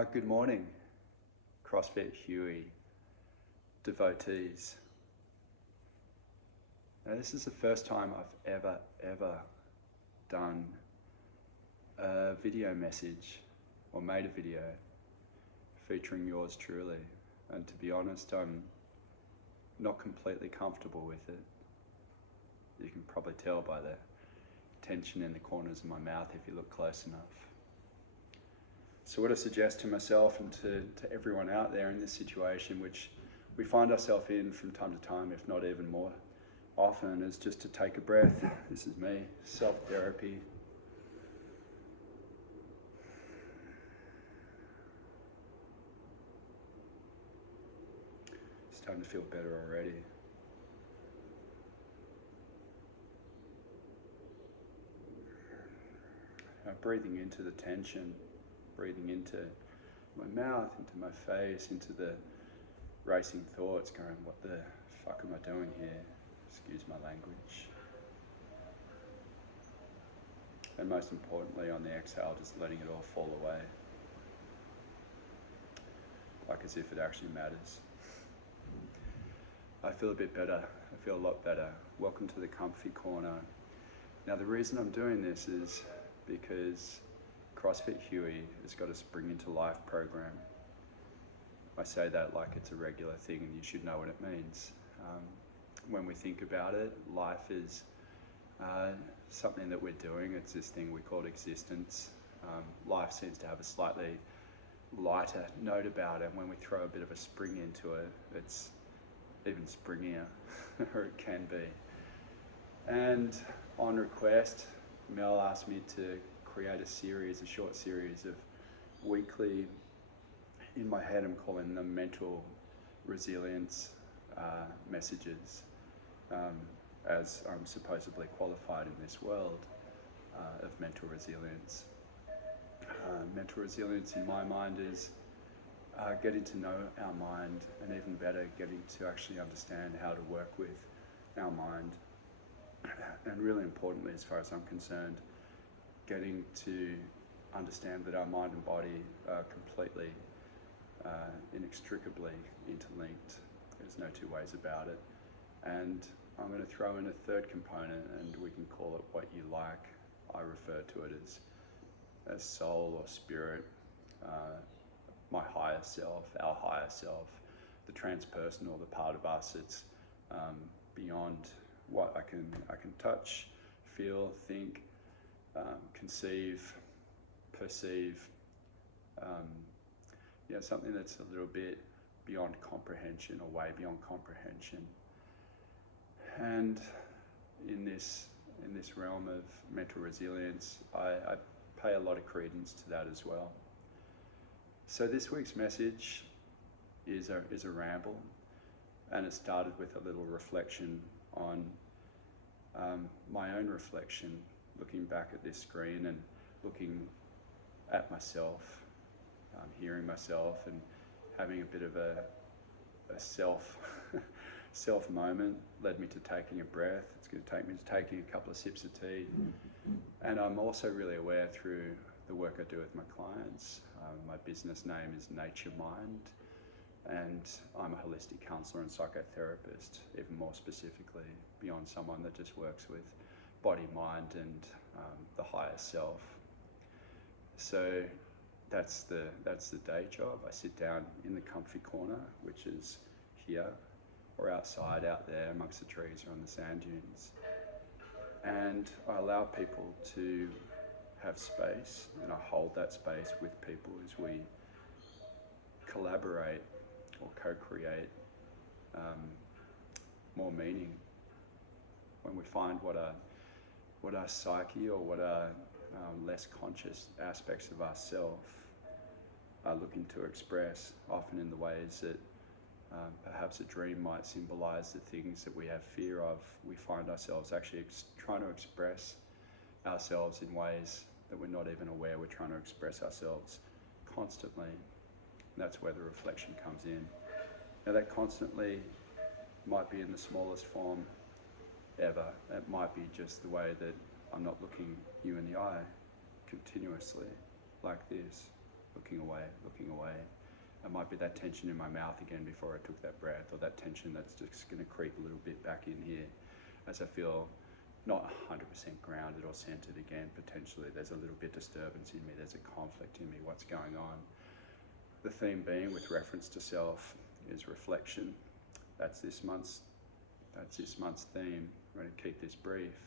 Good morning, Crossfit Huey devotees. Now, this is the first time I've ever done a video message or made a video featuring yours truly. And to be honest, I'm not completely comfortable with it. You can probably tell by the tension in the corners of my mouth if you look close enough. So what I suggest to myself and to everyone out there in this situation, which we find ourselves in from time to time, if not even more often, is just to take a breath. This is me, self-therapy. Starting to feel better already. Now, breathing into the tension, breathing into my mouth, into my face, into the racing thoughts, going, what the fuck am I doing here? Excuse my language. And most importantly, on the exhale, just letting it all fall away. Like as if it actually matters. I feel a bit better. I feel a lot better. Welcome to the comfy corner. Now, the reason I'm doing this is because Crossfit Huey has got a Spring into Life program. I say that like it's a regular thing and you should know what it means. When we think about it, life is something that we're doing. It's this thing we call existence. Life seems to have a slightly lighter note about it. When we throw a bit of a spring into it, it's even springier, or it can be. And on request, Mel asked me to create a short series of weekly, in my head I'm calling them mental resilience messages, as I'm supposedly qualified in this world of mental resilience. Mental resilience in my mind is getting to know our mind, and even better, getting to actually understand how to work with our mind. And really importantly, as far as I'm concerned, getting to understand that our mind and body are completely, inextricably interlinked. There's no two ways about it. And I'm going to throw in a third component, and we can call it what you like. I refer to it as soul or spirit, my higher self, our higher self, the transpersonal, the part of us that's beyond what I can touch, feel, think, conceive, perceive, something that's a little bit beyond comprehension or way beyond comprehension. And in this realm of mental resilience, I pay a lot of credence to that as well. So this week's message is a ramble, and it started with a little reflection on my own reflection, looking back at this screen and looking at myself, hearing myself, and having a bit of a self moment led me to taking a breath. It's going to take me to taking a couple of sips of tea. And I'm also really aware through the work I do with my clients. My business name is Nature Mind, and I'm a holistic counsellor and psychotherapist, even more specifically, beyond someone that just works with body, mind, and the higher self. So that's the day job. I sit down in the comfy corner, which is here, or outside, out there amongst the trees or on the sand dunes. And I allow people to have space, and I hold that space with people as we collaborate or co-create more meaning. When we find what our psyche or what our less conscious aspects of ourselves are looking to express, often in the ways that perhaps a dream might symbolize the things that we have fear of, we find ourselves actually trying to express ourselves in ways that we're not even aware we're trying to express ourselves constantly. And that's where the reflection comes in. Now, that constantly might be in the smallest form ever. It might be just the way that I'm not looking you in the eye continuously, like this, looking looking away. It might be that tension in my mouth again before I took that breath, or that tension that's just going to creep a little bit back in here as I feel not 100% grounded or centered again. Potentially there's a little bit disturbance in me, there's a conflict in me, what's going on. The theme being, with reference to self, is reflection. That's this month's theme. I'm going to keep this brief.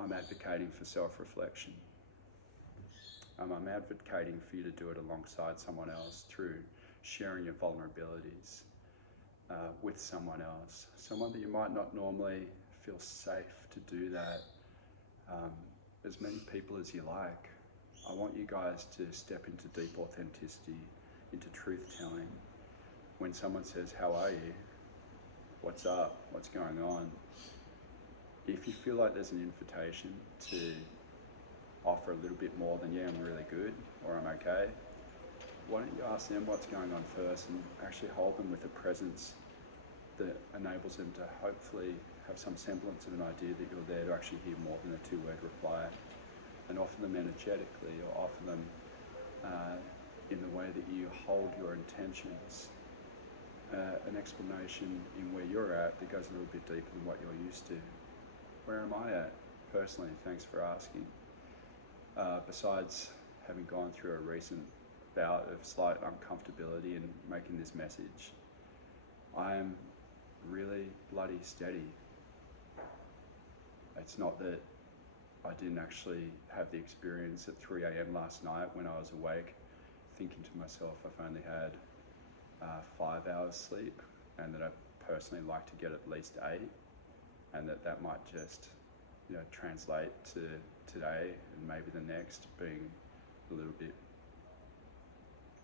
I'm advocating for self-reflection. I'm advocating for you to do it alongside someone else through sharing your vulnerabilities with someone else, someone that you might not normally feel safe to do that. As many people as you like. I want you guys to step into deep authenticity, into truth-telling. When someone says, how are you? What's up? What's going on? If you feel like there's an invitation to offer a little bit more than, yeah, I'm really good, or I'm okay, why don't you ask them what's going on first and actually hold them with a presence that enables them to hopefully have some semblance of an idea that you're there to actually hear more than a two-word reply, and offer them energetically, or offer them in the way that you hold your intentions, an explanation in where you're at that goes a little bit deeper than what you're used to. Where am I at personally? Thanks for asking. Besides having gone through a recent bout of slight uncomfortability in making this message, I am really bloody steady. It's not that I didn't actually have the experience at 3 a.m. last night when I was awake, thinking to myself I've only had 5 hours sleep, and that I personally like to get at least 8, and that might just, translate to today and maybe the next being a little bit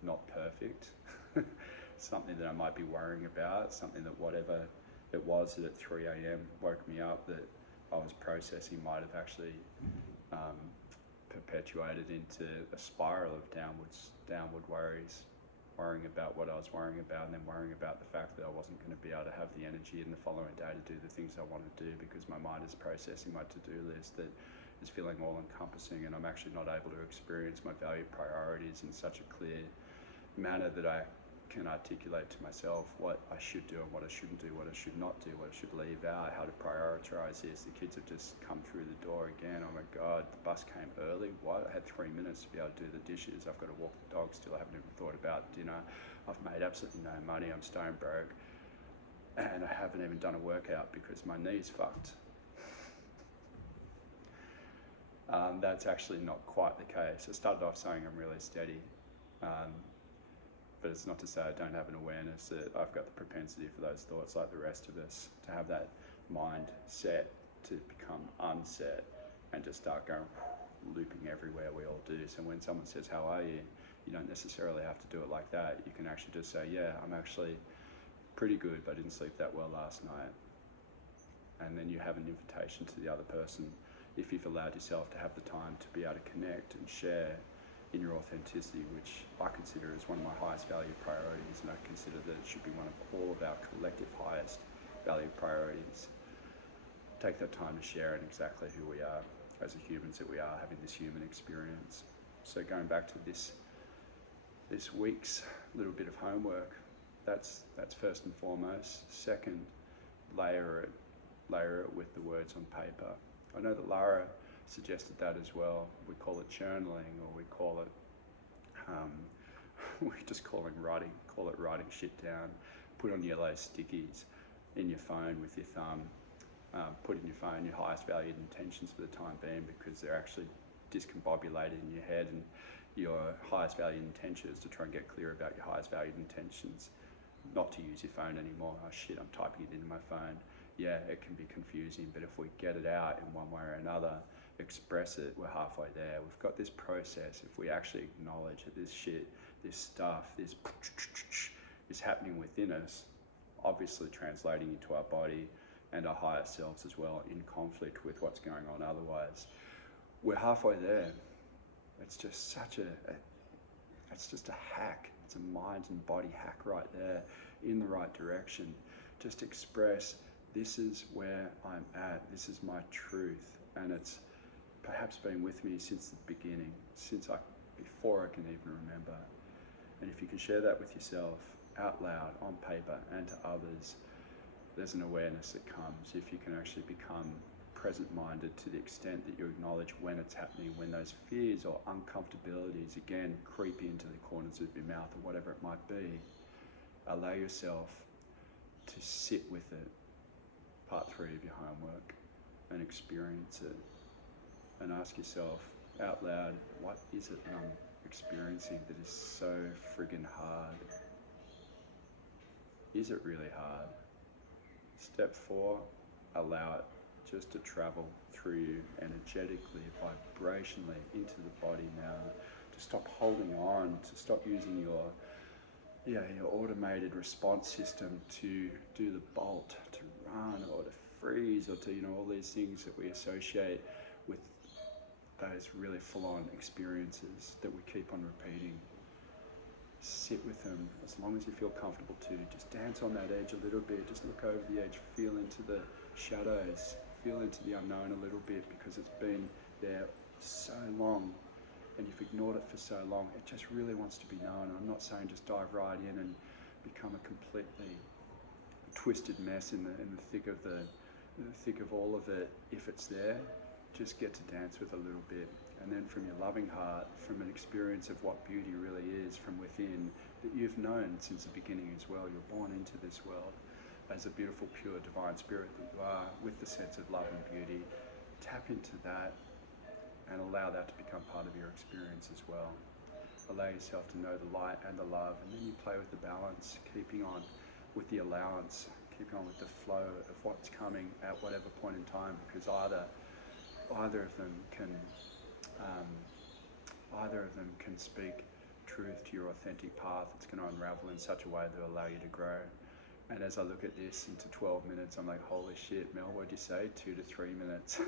not perfect. Something that I might be worrying about, something that whatever it was that at 3 a.m. woke me up that I was processing might have actually perpetuated into a spiral of downward worries, worrying about what I was worrying about, and then worrying about the fact that I wasn't going to be able to have the energy in the following day to do the things I want to do, because my mind is processing my to-do list that is feeling all-encompassing, and I'm actually not able to experience my value priorities in such a clear manner that I can articulate to myself what I should do and what I shouldn't do, what I should not do, what I should leave out, how to prioritize this. The kids have just come through the door again. Oh my God, the bus came early. What? I had 3 minutes to be able to do the dishes. I've got to walk the dog still. I haven't even thought about dinner. I've made absolutely no money. I'm stone broke. And I haven't even done a workout because my knee's fucked. That's actually not quite the case. I started off saying I'm really steady. But it's not to say I don't have an awareness that I've got the propensity for those thoughts like the rest of us, to have that mind set to become unset and just start going looping everywhere. We all do. So when someone says, how are you? You don't necessarily have to do it like that. You can actually just say, yeah, I'm actually pretty good, but I didn't sleep that well last night. And then you have an invitation to the other person, if you've allowed yourself to have the time to be able to connect and share in your authenticity, which I consider as one of my highest value priorities, and I consider that it should be one of all of our collective highest value priorities. Take that time to share in exactly who we are as the humans that we are, having this human experience. So going back to this week's little bit of homework, that's first and foremost. Second, layer it with the words on paper. I know that Lara suggested that as well. We call it journaling, or we call it, we just call it writing shit down. Put on yellow stickies in your phone with your thumb. Put in your phone your highest valued intentions for the time being, because they're actually discombobulated in your head, and your highest valued intention is to try and get clear about your highest valued intentions, not to use your phone anymore. Oh shit, I'm typing it into my phone. Yeah, it can be confusing, but if we get it out in one way or another, express it, we're halfway there. We've got this process. If we actually acknowledge that this shit, this stuff, this is happening within us, obviously translating into our body and our higher selves as well, in conflict with what's going on otherwise, we're halfway there. It's just it's just a hack. It's a mind and body hack right there, in the right direction. Just express, this is where I'm at, this is my truth, and it's perhaps been with me since the beginning, since I before I can even remember. And if you can share that with yourself out loud, on paper, and to others, there's an awareness that comes. If you can actually become present-minded to the extent that you acknowledge when it's happening, when those fears or uncomfortabilities again creep into the corners of your mouth or whatever it might be, allow yourself to sit with it, part 3 of your homework, and experience it. And ask yourself out loud, what is it that I'm experiencing that is so friggin' hard? Is it really hard? Step 4, allow it just to travel through you energetically, vibrationally into the body now. To stop holding on, to stop using your automated response system to do the bolt, to run or to freeze or to, all these things that we associate with those really full-on experiences that we keep on repeating. Sit with them as long as you feel comfortable to. Just dance on that edge a little bit. Just look over the edge, feel into the shadows, feel into the unknown a little bit, because it's been there so long and you've ignored it for so long. It just really wants to be known. I'm not saying just dive right in and become a completely twisted mess in the thick of all of it. If it's there, just get to dance with a little bit. And then from your loving heart, from an experience of what beauty really is from within, that you've known since the beginning as well. You're born into this world as a beautiful, pure, divine spirit that you are, with the sense of love and beauty. Tap into that and allow that to become part of your experience as well. Allow yourself to know the light and the love, and then you play with the balance, keeping on with the allowance, keeping on with the flow of what's coming at whatever point in time, because either of them can speak truth to your authentic path. It's going to unravel in such a way that will allow you to grow. And as I look at this into 12 minutes, I'm like, holy shit, Mel, what'd you say? 2 to 3 minutes.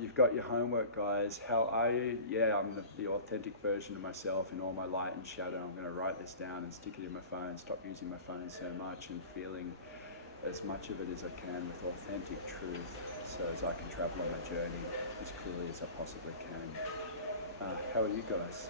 You've got your homework, guys. How are you? Yeah, I'm the authentic version of myself in all my light and shadow. I'm going to write this down and stick it in my phone, stop using my phone so much, and feeling as much of it as I can with authentic truth, so as I can travel on my journey as clearly as I possibly can. How are you guys?